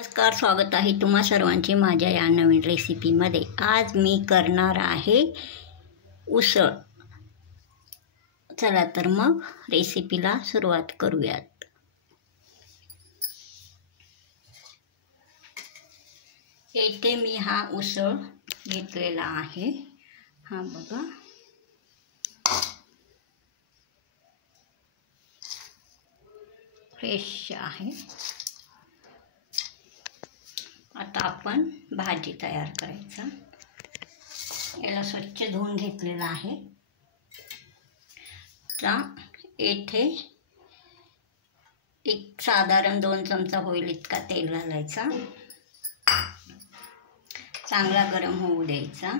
नमस्कार, स्वागत आहे तुम्हा सर्वांचे माझ्या या नवीन रेसिपीमध्ये। आज मी करणार आहे उसळ। चला तर मग रेसिपीला सुरुवात करूयात। येथे मी हा उसळ घेतलेला आहे। हा बघा, फ्रेश आहे। आता आपण भाजी तयार करायचा। याला स्वच्छ धुवून घेतलेला आहे। आता येथे एक साधारण 2 चमचा होईल इतका तेल घालायचा। चांगला गरम होऊ द्यायचा।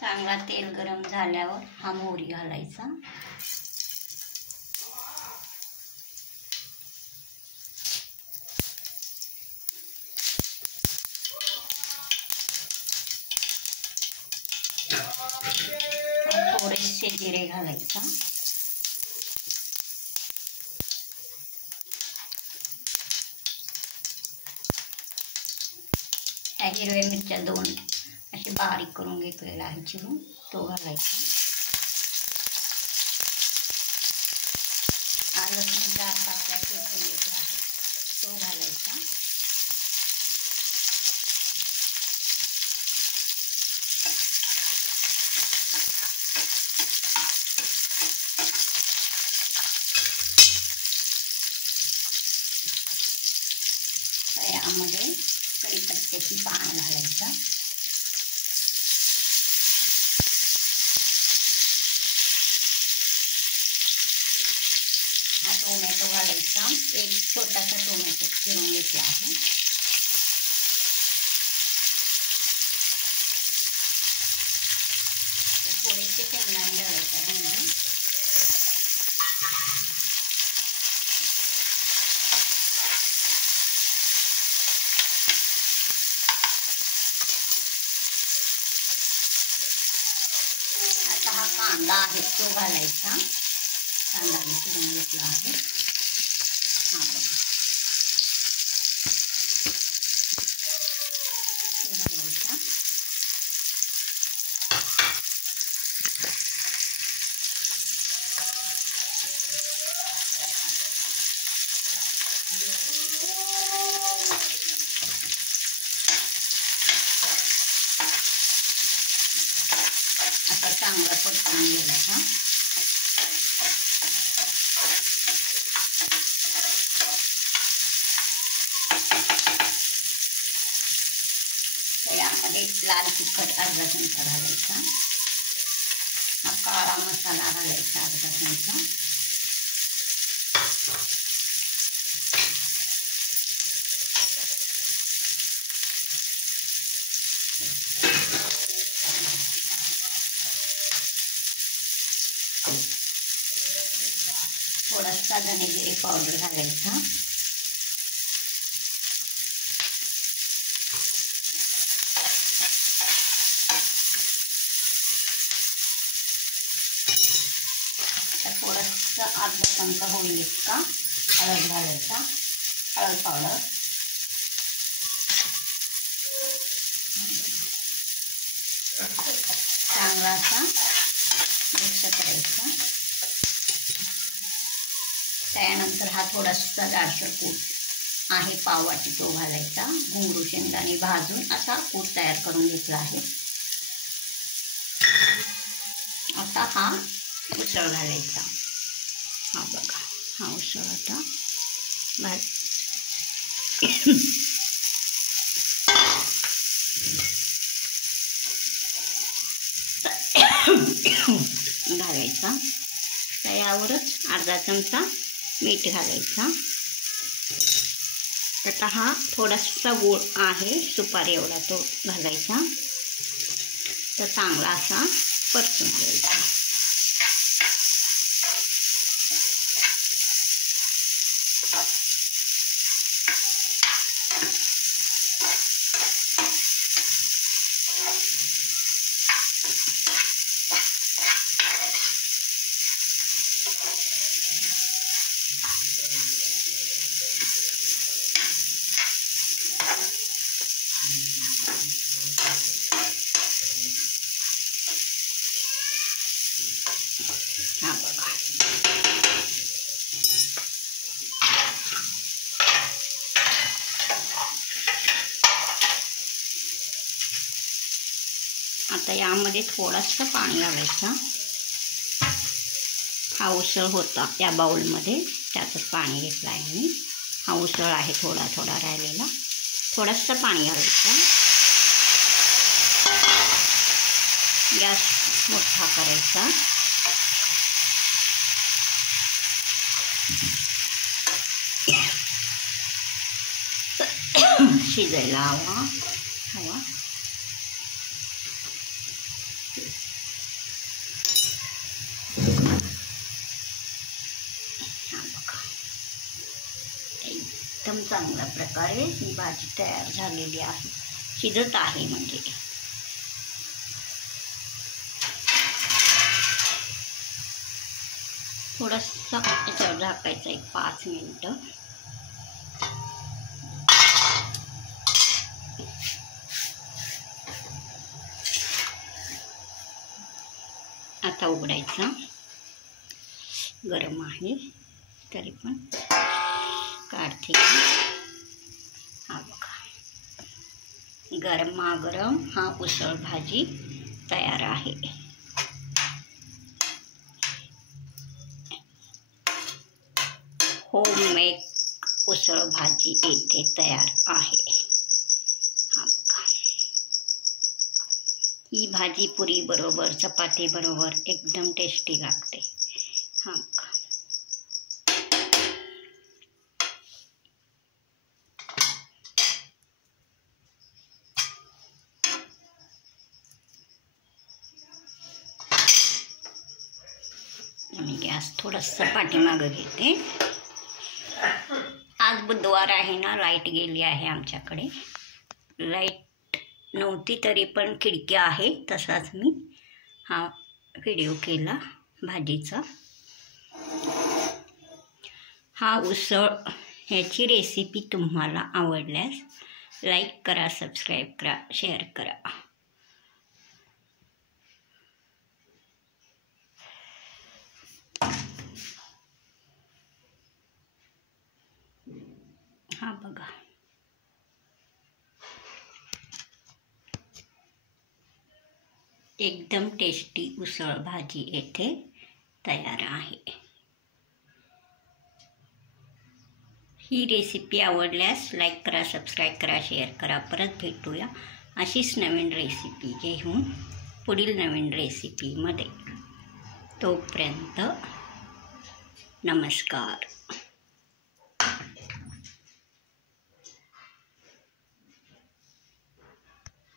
चांगला तेल गरम झाल्यावर हा मोहरी घालायचा। थोडेसे जिरे घालायचा। हिरव्या मिरच्या 2 असे बारीक करून घेतलेला आहे चिरून, तो घालायचा। लसूण 4 पाकळ्या ठेचून घेतला आहे, तो घालायचा। यामध्ये कढीपत्त्याची पानं घालायचा। हा टोमॅटो घालायचा। एक छोटासा टोमॅटो चिरून घेतला आहे। थोडेसे शेंगदाणे घालायचे। आता हा कांदा आहे तो घालायचा। कांदा चिरून घेतला आहे। हा बघा, घालायचा। आता चांगला परतून घ्यायचा। यामध्ये लाल तिखट अर्धा चमचा घालायचा। हा काळा मसाला घालायचा अर्धा चमचा। थोडासा धने जिरे पावडर घालायचा। थोडासा अर्धा चमचा होईल इतका हळद घालायचा, हळद पावडर। चांगला असा मिक्स करायचा। त्यानंतर हा थोडासा जाडसर कूट आहे पाववाटी, तो घालायचा। घुंगरू शेंगदाणे भाजून असा कूट तयार करून घेतला आहे। आता हा उसळ घालायचा। हा बघा, हा उसळ आता घालायचा। त्यावरच अर्धा चमचा मीठ घालायचा। आता हा थोडासा गोळ आहे सुपारी एवढा, तो घालायचा। तर चांगला असा परतून घ्यायचा। हा बघा, आता यामध्ये थोडंसं पाणी घालायचं. हा उसळ होता त्या बाउलमध्ये, त्यातच पाणी घेतलं आहे मी. हा उसळ आहे थोडा थोडा राहिलेला. थोडंसं पाणी घालायचं. गॅस मोठा करायचा. शिजायला हवा. एकदम चांगल्या प्रकारे ही भाजी तयार झालेली आहे. शिजत आहे म्हणजे. थोडंसं याच्यावर झाकायचं 1-5 मिनिटं. आता उघडायचा. गरम आहे तरी पण काढते. हा बघा, गरमागरम हा उसळ भाजी तयार आहे. होममेड उसळ भाजी येथे तयार आहे. हा बघा, ही भाजी पुरी बरोबर, चपाती बरोबर एकदम टेस्टी लागते. हा बघा, मी गॅस थोडंसं पाठीमागं घेते. आज बुधवार आहे ना, लाईट गेली आहे आमच्याकडे. लाईट नव्हती तरी पण खिडकी आहे, तसाच मी हा व्हिडिओ केला भाजीचा. हा उसळ ह्याची रेसिपी तुम्हाला आवडल्यास लाईक करा, सबस्क्राईब करा, शेअर करा. हा बघा, एकदम टेस्टी उसळ भाजी येथे तयार आहे. ही रेसिपी आवडल्यास लाईक करा, सबस्क्राईब करा, शेअर करा. परत भेटूया अशीच नवीन रेसिपी घेऊन पुढील नवीन रेसिपीमध्ये. तोपर्यंत नमस्कार.